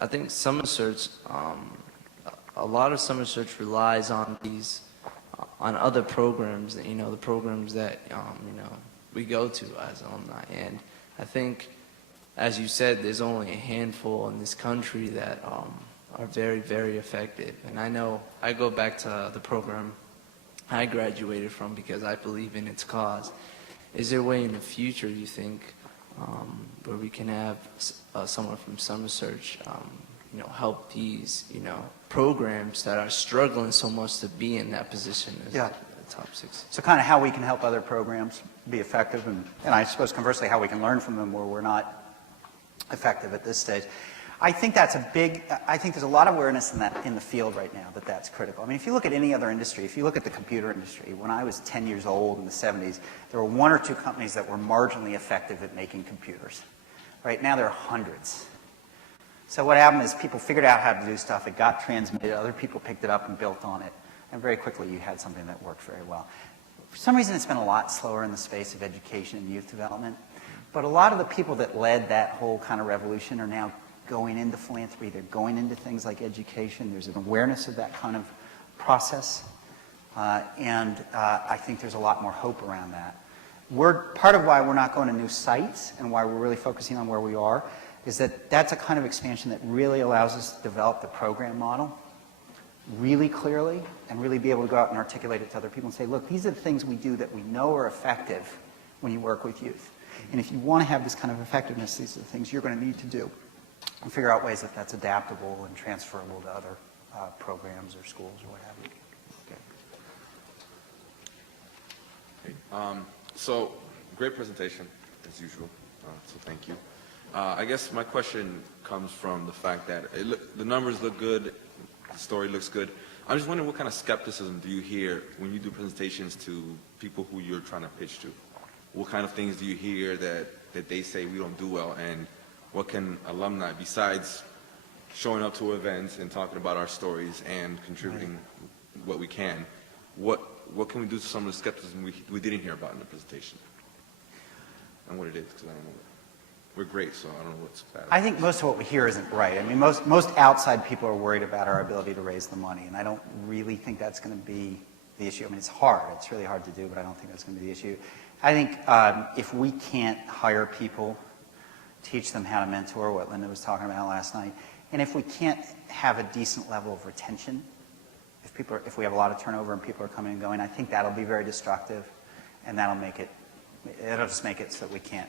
I think summer search, a lot of summer search relies on on other programs, the programs that, we go to as alumni. And I think, as you said, there's only a handful in this country that are very, very effective. And I know I go back to the program I graduated from because I believe in its cause. Is there a way in the future, you think, where we can have someone from Summer Search, help these, programs that are struggling so much to be in that position as the top 6? So kind of how we can help other programs be effective, and I suppose conversely how we can learn from them where we're not effective at this stage. I think that's I think there's a lot of awareness in the field right now that's critical. I mean, if you look at any other industry, if you look at the computer industry, when I was 10 years old in the 70s, there were 1 or 2 companies that were marginally effective at making computers. Right now there are hundreds. So what happened is people figured out how to do stuff, it got transmitted, other people picked it up and built on it, and very quickly you had something that worked very well. For some reason it's been a lot slower in the space of education and youth development, but a lot of the people that led that whole kind of revolution are now going into philanthropy, they're going into things like education, there's an awareness of that kind of process, and I think there's a lot more hope around that. Part of why we're not going to new sites and why we're really focusing on where we are is that's a kind of expansion that really allows us to develop the program model really clearly and really be able to go out and articulate it to other people and say, look, these are the things we do that we know are effective when you work with youth. And if you want to have this kind of effectiveness, these are the things you're going to need to do. And figure out ways that that's adaptable and transferable to other programs or schools or what have you. Okay. So, great presentation, as usual, so thank you. I guess my question comes from the fact that the numbers look good, the story looks good. I'm just wondering what kind of skepticism do you hear when you do presentations to people who you're trying to pitch to? What kind of things do you hear that they say we don't do well, and what can alumni, besides showing up to events and talking about our stories and contributing what we can, what can we do to some of the skepticism we didn't hear about in the presentation? And what it is, because I don't know. We're great, so I don't know what's bad. I think most of what we hear isn't right. I mean, most outside people are worried about our ability to raise the money, and I don't really think that's going to be the issue. I mean, it's hard. It's really hard to do, but I don't think that's going to be the issue. I think if we can't hire people, teach them how to mentor, what Linda was talking about last night, and if we can't have a decent level of retention, if we have a lot of turnover and people are coming and going, I think that'll be very destructive, and it'll just make it so that we can't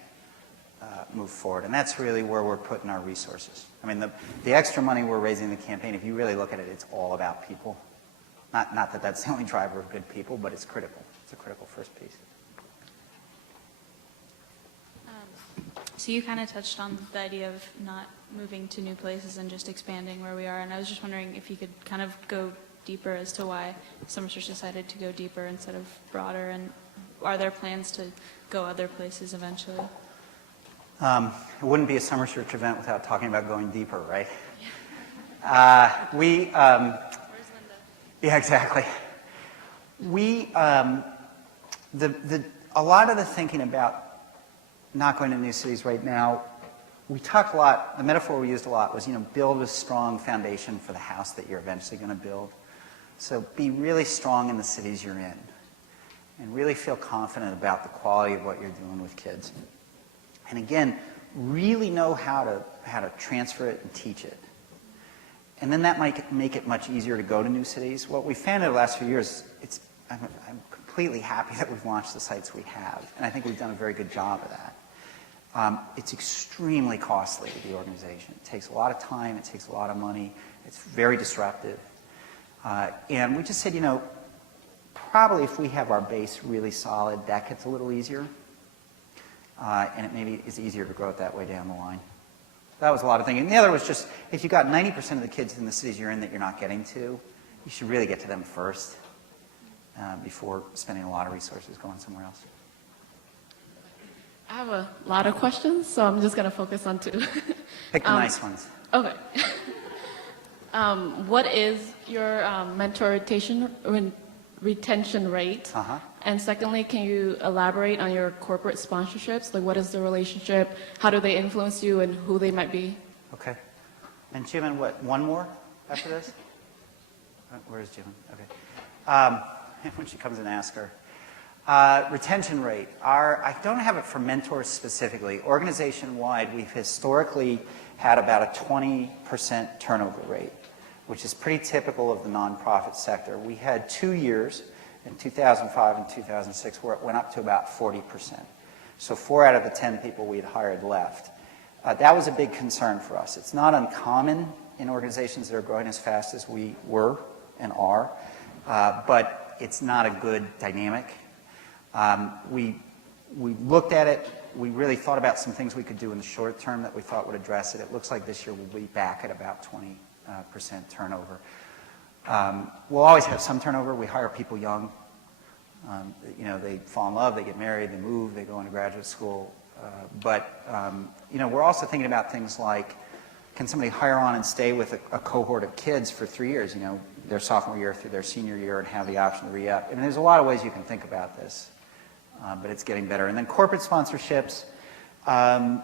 move forward. And that's really where we're putting our resources. I mean, the extra money we're raising in the campaign, if you really look at it, it's all about people. Not that that's the only driver of good people, but it's critical. It's a critical first piece. So you kind of touched on the idea of not moving to new places and just expanding where we are, and I was just wondering if you could kind of go deeper as to why Summer Search decided to go deeper instead of broader, and are there plans to go other places eventually? It wouldn't be a Summer Search event without talking about going deeper, right? Yeah. Where's Linda? Yeah, exactly. A lot of the thinking about not going to new cities right now, we talked a lot, the metaphor we used a lot was, build a strong foundation for the house that you're eventually going to build. So be really strong in the cities you're in and really feel confident about the quality of what you're doing with kids. And again, really know how to transfer it and teach it. And then that might make it much easier to go to new cities. What we found in the last few years, I'm completely happy that we've launched the sites we have, and I think we've done a very good job of that. It's extremely costly to the organization. It takes a lot of time, it takes a lot of money, it's very disruptive. And we just said, probably if we have our base really solid, that gets a little easier. And it maybe is easier to grow it that way down the line. That was a lot of thinking. And the other was just, if you got 90% of the kids in the cities you're in that you're not getting to, you should really get to them first before spending a lot of resources going somewhere else. I have a lot of questions, so I'm just going to focus on 2. Pick the nice ones. Okay. What is your mentor retention rate? And secondly, can you elaborate on your corporate sponsorships? Like, what is the relationship? How do they influence you, and who they might be? Okay. And Jimin, what, one more after this? Where's Jimin? Okay. When she comes and ask her. Retention rate. I don't have it for mentors specifically. Organization-wide, we've historically had about a 20% turnover rate, which is pretty typical of the nonprofit sector. We had 2 years, in 2005 and 2006, where it went up to about 40%. So 4 out of the 10 people we had hired left. That was a big concern for us. It's not uncommon in organizations that are growing as fast as we were and are, but it's not a good dynamic. We looked at it. We really thought about some things we could do in the short term that we thought would address it. It looks like this year we'll be back at about 20% turnover. We'll always have some turnover. We hire people young. You know, they fall in love, they get married, they move, they go into graduate school. You know, we're also thinking about things like, can somebody hire on and stay with a cohort of kids for 3 years, you know, their sophomore year through their senior year, and have the option to re-up? I mean, there's a lot of ways you can think about this, but it's getting better. And then corporate sponsorships. The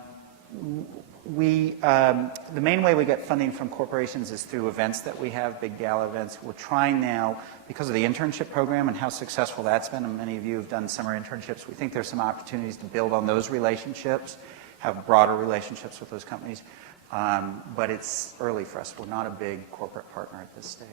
main way we get funding from corporations is through events that we have, big gala events. We're trying now, because of the internship program and how successful that's been, and many of you have done summer internships, we think there's some opportunities to build on those relationships, have broader relationships with those companies. But it's early for us. We're not a big corporate partner at this stage.